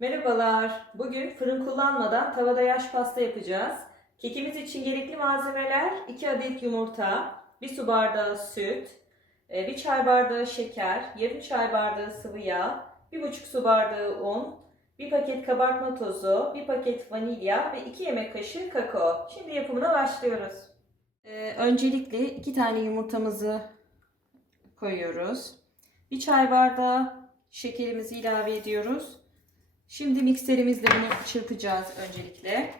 Merhabalar. Bugün fırın kullanmadan tavada yaş pasta yapacağız. Kekimiz için gerekli malzemeler 2 adet yumurta, 1 su bardağı süt, 1 çay bardağı şeker, yarım çay bardağı sıvı yağ, 1,5 su bardağı un, 1 paket kabartma tozu, 1 paket vanilya ve 2 yemek kaşığı kakao. Şimdi yapımına başlıyoruz. Ee, öncelikle 2 tane yumurtamızı koyuyoruz. 1 çay bardağı şekerimizi ilave ediyoruz. Şimdi mikserimizle bunu çırpacağız öncelikle.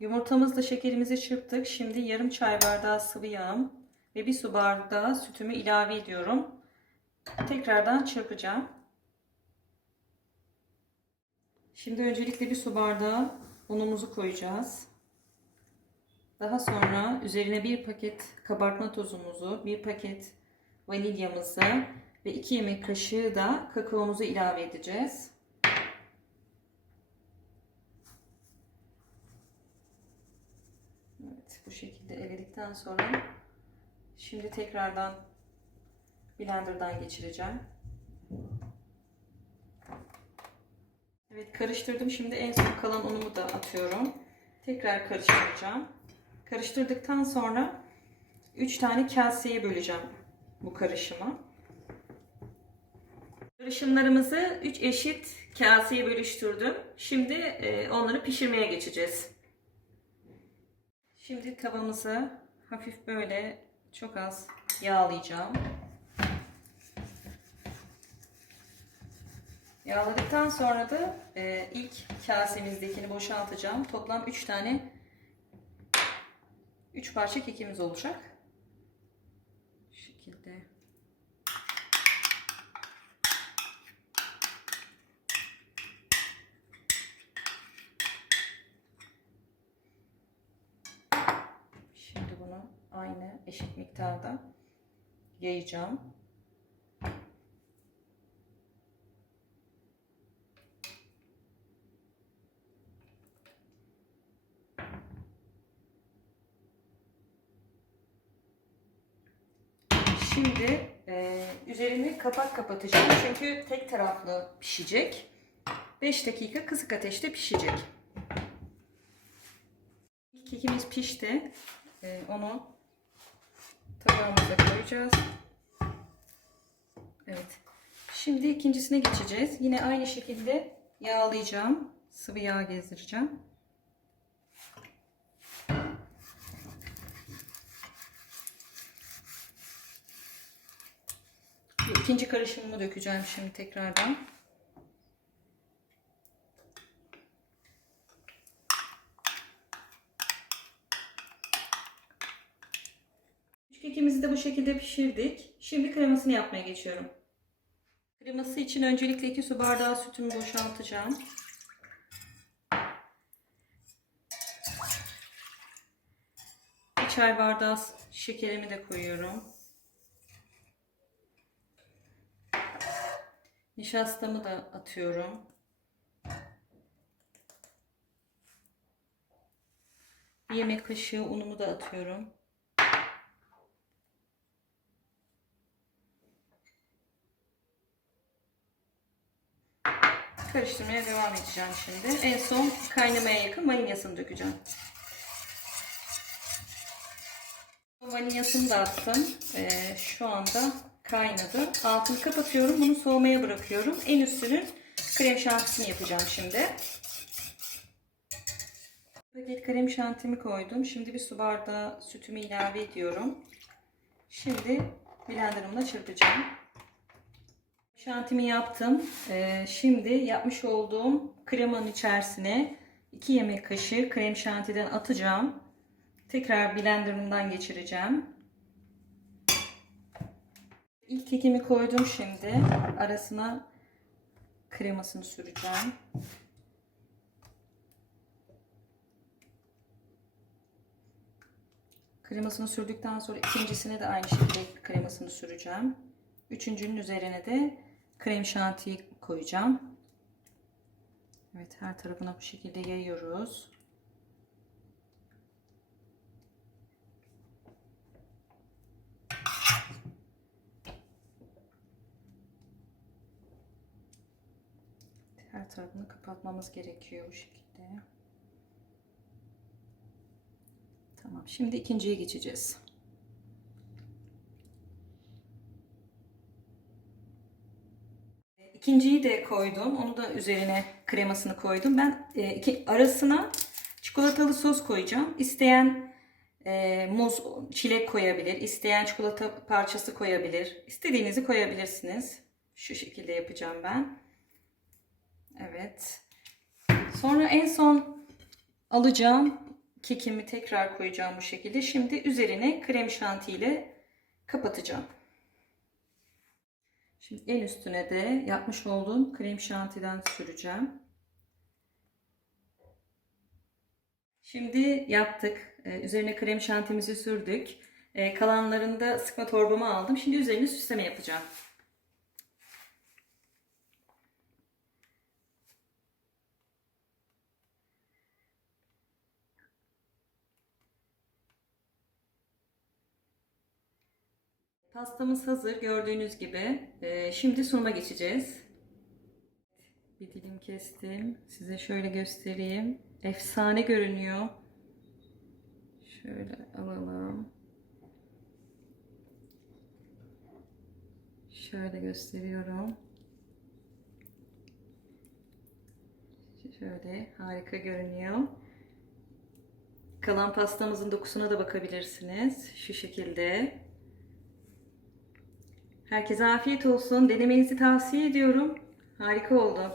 Yumurtamızla şekerimizi çırptık. Şimdi yarım çay bardağı sıvı yağım ve bir su bardağı sütümü ilave ediyorum. Tekrardan çırpacağım. Şimdi öncelikle bir su bardağı unumuzu koyacağız. Daha sonra üzerine bir paket kabartma tozumuzu, bir paket vanilyamızı ve 2 yemek kaşığı da kakaomuzu ilave edeceğiz. Evet, bu şekilde eledikten sonra şimdi tekrardan blenderdan geçireceğim. Evet karıştırdım. Şimdi en son kalan unumu da atıyorum. Tekrar karıştıracağım. Karıştırdıktan sonra 3 tane kaseye böleceğim bu karışımı. Karışımlarımızı 3 eşit kaseye bölüştürdüm. Şimdi e, onları pişirmeye geçeceğiz. Şimdi tavamızı hafif böyle çok az yağlayacağım. Yağladıktan sonra da e, ilk kasemizdekini boşaltacağım. Toplam 3 tane 3 parça kekimiz olacak. Bu şekilde. Şimdi bunu aynı eşit miktarda yayacağım. Şimdi e, üzerini kapak kapatacağım çünkü tek taraflı pişecek. 5 dakika kısık ateşte pişecek. Kekimiz pişti. E, onu tabağımıza koyacağız. Evet. Şimdi ikincisine geçeceğiz. Yine aynı şekilde yağlayacağım. Sıvı yağ gezdireceğim. İkinci karışımımı dökeceğim şimdi tekrardan. Kekimizi de bu şekilde pişirdik. Şimdi kremasını yapmaya geçiyorum. Kreması için öncelikle 2 su bardağı sütümü boşaltacağım. Bir çay bardağı şekerimi de koyuyorum. Nişastamı da atıyorum. Bir yemek kaşığı unumu da atıyorum. Karıştırmaya devam edeceğim şimdi. En son kaynamaya yakın vanilyasını dökeceğim. Vanilyasını da attım. Ee, şu anda kaynadı. Altını kapatıyorum. Bunu soğumaya bırakıyorum. En üstünün krem şantisini yapacağım şimdi. Paket krem şantimi koydum. Şimdi bir su bardağı sütümü ilave ediyorum. Şimdi blenderımla çırpacağım. Şantimi yaptım. Ee, şimdi yapmış olduğum kremanın içerisine 2 yemek kaşığı krem şantiden atacağım. Tekrar blenderımdan geçireceğim. İlk kekimi koydum şimdi. Arasına kremasını süreceğim. Kremasını sürdükten sonra ikincisine de aynı şekilde kremasını süreceğim. Üçüncünün üzerine de krem şantiyi koyacağım. Evet her tarafına bu şekilde yayıyoruz. Her tarafını kapatmamız gerekiyor bu şekilde. Tamam. Şimdi ikinciye geçeceğiz. İkinciyi de koydum. Onu da üzerine kremasını koydum. Ben e, iki, arasına çikolatalı sos koyacağım. İsteyen e, muz, çilek koyabilir. İsteyen çikolata parçası koyabilir. İstediğinizi koyabilirsiniz. Şu şekilde yapacağım ben. Evet. Sonra en son alacağım kekimi tekrar koyacağım bu şekilde. Şimdi üzerine krem şanti ile kapatacağım. Şimdi en üstüne de yapmış olduğum krem şantiden süreceğim. Şimdi yaptık. Ee, üzerine krem şantimizi sürdük. Ee, kalanlarını da sıkma torbama aldım. Şimdi üzerine süsleme yapacağım. Pastamız hazır gördüğünüz gibi. Ee, şimdi sunuma geçeceğiz. Bir dilim kestim. Size şöyle göstereyim. Efsane görünüyor. Şöyle alalım. Şöyle gösteriyorum. Şöyle harika görünüyor. Kalan pastamızın dokusuna da bakabilirsiniz. Şu şekilde. Herkese afiyet olsun. Denemenizi tavsiye ediyorum. Harika oldu.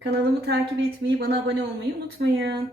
Kanalımı takip etmeyi, bana abone olmayı unutmayın.